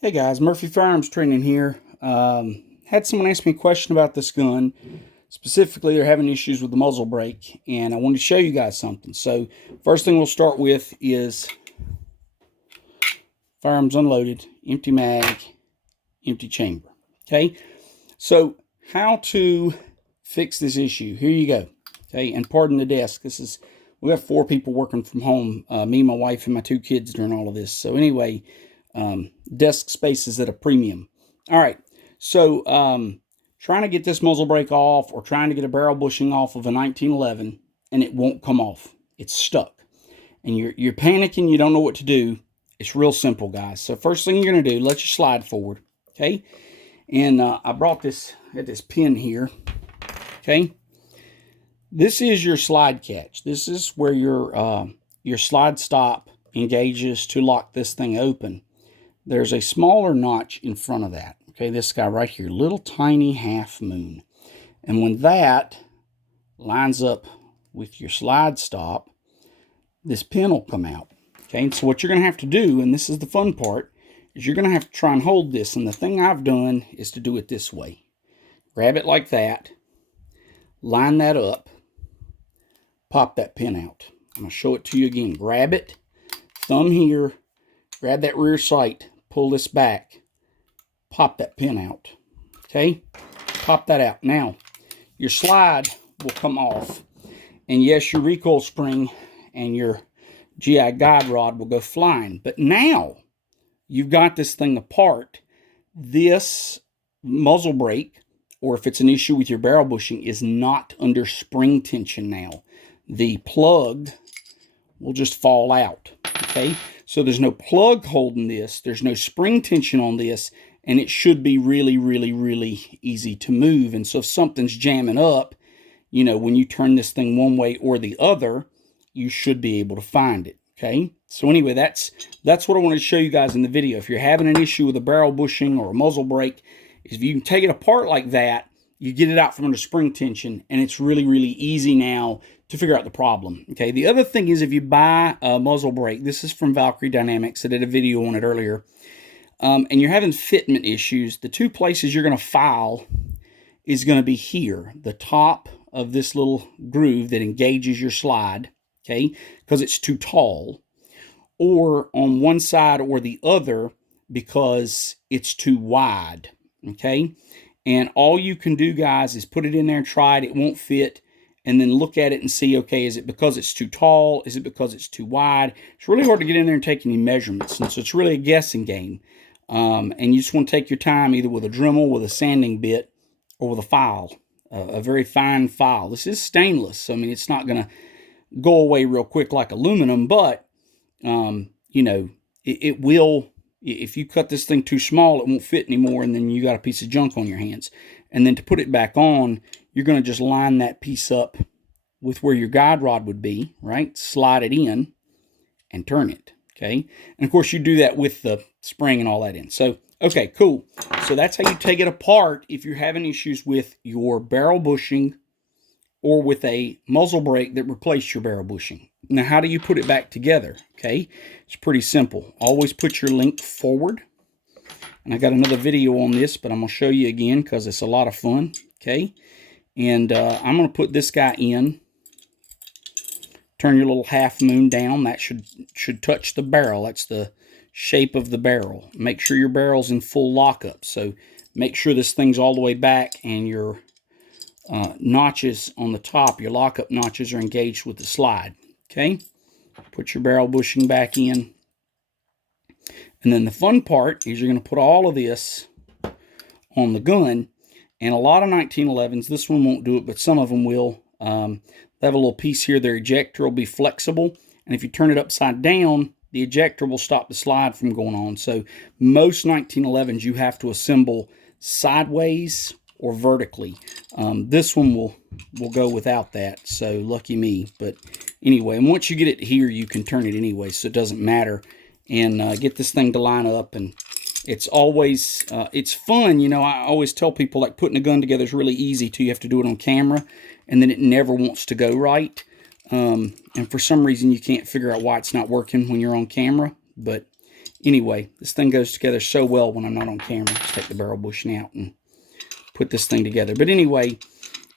Hey guys, Murphy Firearms Training here. Had someone ask me a question about this gun. Specifically, they're having issues with the muzzle brake, and I wanted to show you guys something. So, first thing we'll start with is firearms unloaded, empty mag, empty chamber. Okay, so how to fix this issue? Here you go. Okay, and pardon the desk. We have 4 people working from home. Me, my wife, and my 2 kids during all of this. So anyway. Desk space is at a premium. All right, so trying to get this muzzle brake off or trying to get a barrel bushing off of a 1911 and it won't come off. It's stuck. And you're panicking, you don't know what to do. It's real simple, guys. So first thing you're going to do, let your slide forward, okay? And I brought this, at this pin here, okay? This is your slide catch. This is where your slide stop engages to lock this thing open. There's a smaller notch in front of that. Okay, this guy right here, little tiny half moon. And when that lines up with your slide stop, this pin will come out. Okay, and so what you're going to have to do, and this is the fun part, is you're going to have to try and hold this. And the thing I've done is to do it this way. Grab it like that, line that up, pop that pin out. I'm going to show it to you again. Grab it, thumb here, grab that rear sight, pull this back, pop that pin out. Okay, pop that out. Now, your slide will come off. And yes, your recoil spring and your GI guide rod will go flying. But now, you've got this thing apart. This muzzle brake, or if it's an issue with your barrel bushing, is not under spring tension now. The plug will just fall out. Okay, so there's no plug holding this, there's no spring tension on this, and it should be really, really, really easy to move. And so if something's jamming up, you know, when you turn this thing one way or the other, you should be able to find it. Okay, so anyway, that's what I wanted to show you guys in the video. If you're having an issue with a barrel bushing or a muzzle brake, if you can take it apart like that, you get it out from under spring tension, and it's really, really easy now to figure out the problem. Okay, the other thing is if you buy a muzzle brake, this is from Valkyrie Dynamics, I did a video on it earlier, and you're having fitment issues, the 2 places you're going to file is going to be here, the top of this little groove that engages your slide, okay, because it's too tall, or on one side or the other because it's too wide, okay? And all you can do, guys, is put it in there and try it. It won't fit. And then look at it and see, okay, is it because it's too tall? Is it because it's too wide? It's really hard to get in there and take any measurements. And so it's really a guessing game. And you just want to take your time either with a Dremel, with a sanding bit, or with a file, a very fine file. This is stainless. So, I mean, it's not going to go away real quick like aluminum, but, you know, it will. If you cut this thing too small, it won't fit anymore, and then you got a piece of junk on your hands. And then to put it back on, you're going to just line that piece up with where your guide rod would be, right? Slide it in and turn it, okay? And of course, you do that with the spring and all that in. So, okay, cool. So that's how you take it apart if you're having issues with your barrel bushing or with a muzzle brake that replaced your barrel bushing. Now, how do you put it back together? Okay, it's pretty simple. Always put your link forward. And I got another video on this, but I'm going to show you again because it's a lot of fun. Okay, and I'm going to put this guy in. Turn your little half moon down. That should touch the barrel. That's the shape of the barrel. Make sure your barrel's in full lockup. So make sure this thing's all the way back and your notches on the top, your lockup notches, are engaged with the slide. Okay, put your barrel bushing back in. And then the fun part is you're going to put all of this on the gun. And a lot of 1911s, this one won't do it, but some of them will. They have a little piece here, their ejector will be flexible. And if you turn it upside down, the ejector will stop the slide from going on. So most 1911s you have to assemble sideways or vertically. This one will go without that, so lucky me. But anyway, and once you get it here, you can turn it anyway, so it doesn't matter. And get this thing to line up, and it's always, it's fun. You know, I always tell people, like, putting a gun together is really easy till you have to do it on camera, and then it never wants to go right. And for some reason, you can't figure out why it's not working when you're on camera. But Anyway, this thing goes together so well when I'm not on camera. Just take the barrel bushing out and put this thing together. But anyway,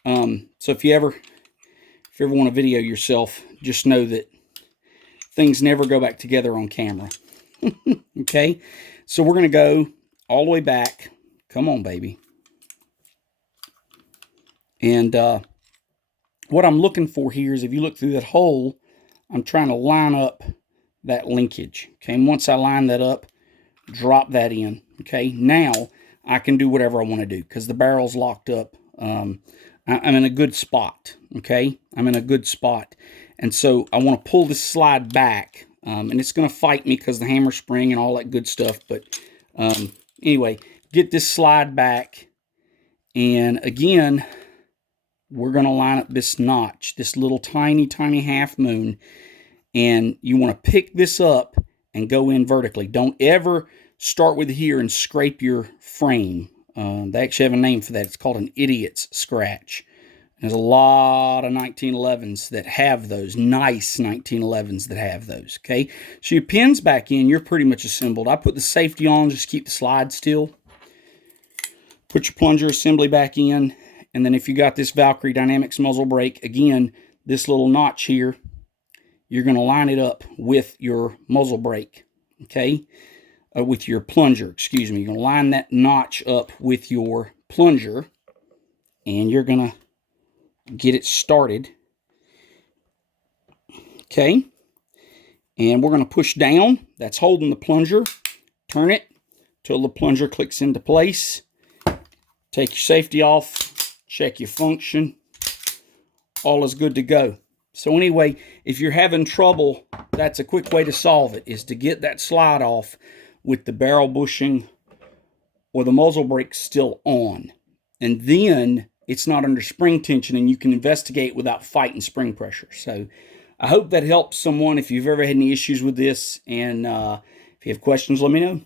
so if you ever want to video yourself, just know that things never go back together on camera. Okay, so we're going to go all the way back. Come on, baby. And what I'm looking for here is, if you look through that hole, I'm trying to line up that linkage. Okay, and once I line that up, drop that in. Okay, now I can do whatever I want to do because the barrel's locked up. I'm in a good spot. Okay, I'm in a good spot. And so I want to pull this slide back. And it's going to fight me because the hammer spring and all that good stuff. But anyway, get this slide back. And again, we're going to line up this notch, this little tiny, tiny half moon. And you want to pick this up and go in vertically. Don't ever start with here and scrape your frame. They actually have a name for that. It's called an idiot's scratch. There's a lot of 1911s that have those, nice 1911s that have those, okay? So your pin's back in, you're pretty much assembled. I put the safety on, just keep the slide still. Put your plunger assembly back in, and then if you got this Valkyrie Dynamics muzzle brake, again, this little notch here, you're going to line it up with your muzzle brake, okay? With your plunger, excuse me. You're going to line that notch up with your plunger, and you're going to get it started. Okay, and we're going to push down. That's holding the plunger. Turn it till the plunger clicks into place. Take your safety off. Check your function. All is good to go. So anyway, if you're having trouble, that's a quick way to solve it, is to get that slide off with the barrel bushing or the muzzle brake still on. And then it's not under spring tension, and you can investigate without fighting spring pressure. So I hope that helps someone if you've ever had any issues with this. And if you have questions, let me know.